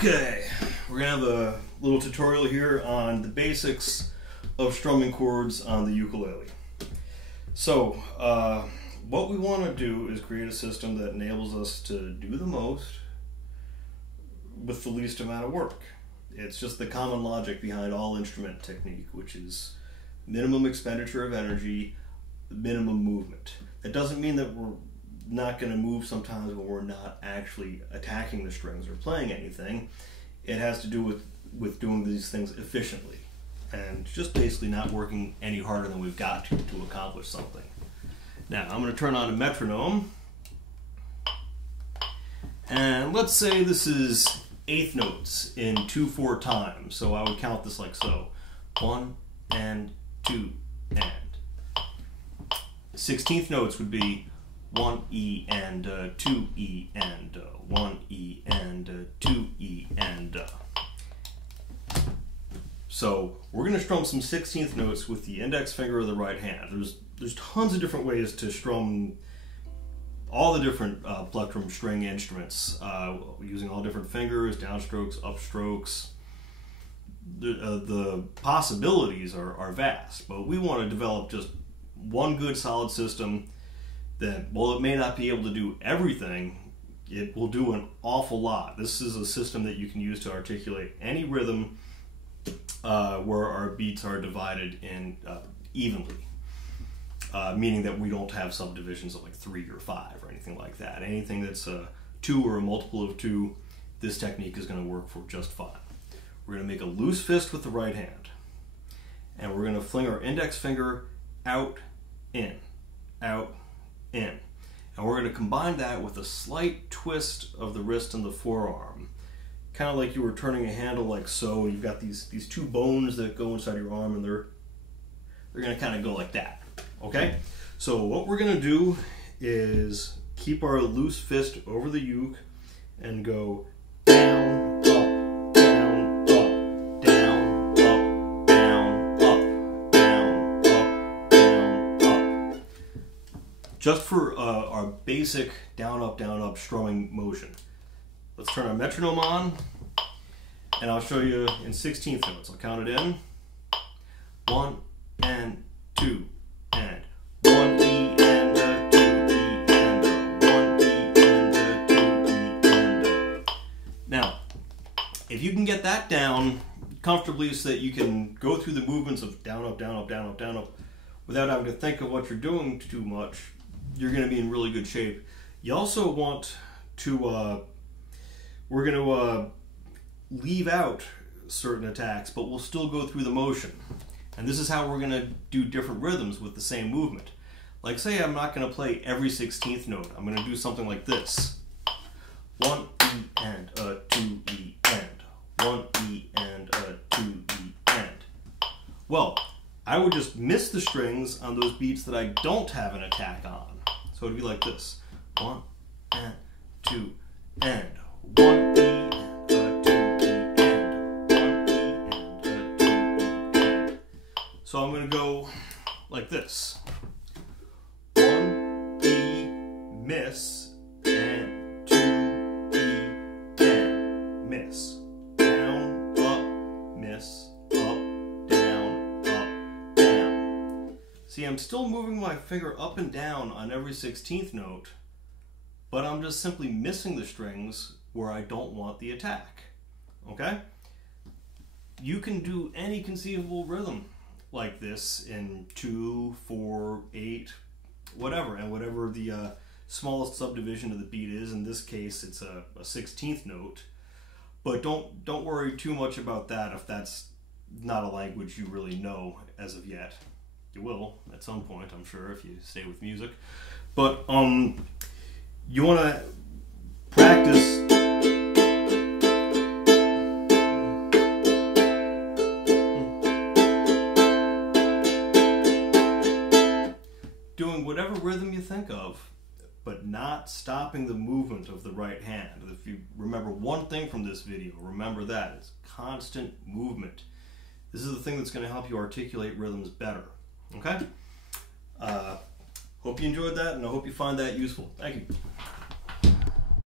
Okay, we're going to have a little tutorial here on the basics of strumming chords on the ukulele. So, what we want to do is create a system that enables us to do the most with the least amount of work. It's just the common logic behind all instrument technique, which is minimum expenditure of energy, minimum movement. That doesn't mean that we're not going to move sometimes when we're not actually attacking the strings or playing anything. It has to do with doing these things efficiently and just basically not working any harder than we've got to accomplish something. Now I'm going to turn on a metronome, and let's say this is eighth notes in 2/4 time. So I would count this like so: 1 and 2 and. 16th notes would be 1 E and 2 E and 1 E and 2 E and. So we're going to strum some 16th notes with the index finger of the right hand. There's tons of different ways to strum all the different plectrum string instruments, using all different fingers, downstrokes, upstrokes. The possibilities are vast, but we want to develop just one good solid system that, while it may not be able to do everything, it will do an awful lot. This is a system that you can use to articulate any rhythm where our beats are divided in evenly, meaning that we don't have subdivisions of like 3 or 5 or anything like that. Anything that's a 2 or a multiple of 2, this technique is going to work for just fine. We're going to make a loose fist with the right hand, and we're going to fling our index finger out, in, out, in. And we're going to combine that with a slight twist of the wrist and the forearm. Kind of like you were turning a handle like so. You've got these two bones that go inside your arm, and they're going to kind of go like that. Okay? So what we're going to do is keep our loose fist over the uke and go down, up, down, up, down, up, down, up, down, up, down, up. Just for our basic down, up strumming motion. Let's turn our metronome on, and I'll show you in 16th notes. I'll count it in. 1 and 2 and 1 E and 2 E and 1 E and 2 E and. Now, if you can get that down comfortably so that you can go through the movements of down, up, down, up, down, up, down, up, without having to think of what you're doing too much, you're going to be in really good shape. You also want to, we're going to leave out certain attacks, but we'll still go through the motion. And this is how we're going to do different rhythms with the same movement. Like, say I'm not going to play every 16th note. I'm going to do something like this. 1 E and 2 E and 1 E and 2 E and. Well, I would just miss the strings on those beats that I don't have an attack on. So it'd be like this: 1 and 2 and 1 E and 2 E and 1 E and 2 E and. So I'm going to go like this: 1 E, miss, and 2 E and miss, down, up, miss, up, down, up, down. See, I'm still moving my finger up and down on every 16th note, but I'm just simply missing the strings where I don't want the attack. Okay? You can do any conceivable rhythm like this in 2, 4, 8, whatever, and whatever the smallest subdivision of the beat is. In this case, it's a 16th note. But don't worry too much about that if that's not a language you really know as of yet. You will at some point, I'm sure, if you stay with music. But you want to practice doing whatever rhythm you think of, but not stopping the movement of the right hand. If you remember one thing from this video, remember that. It's constant movement. This is the thing that's going to help you articulate rhythms better. Okay? Hope you enjoyed that, and I hope you find that useful. Thank you.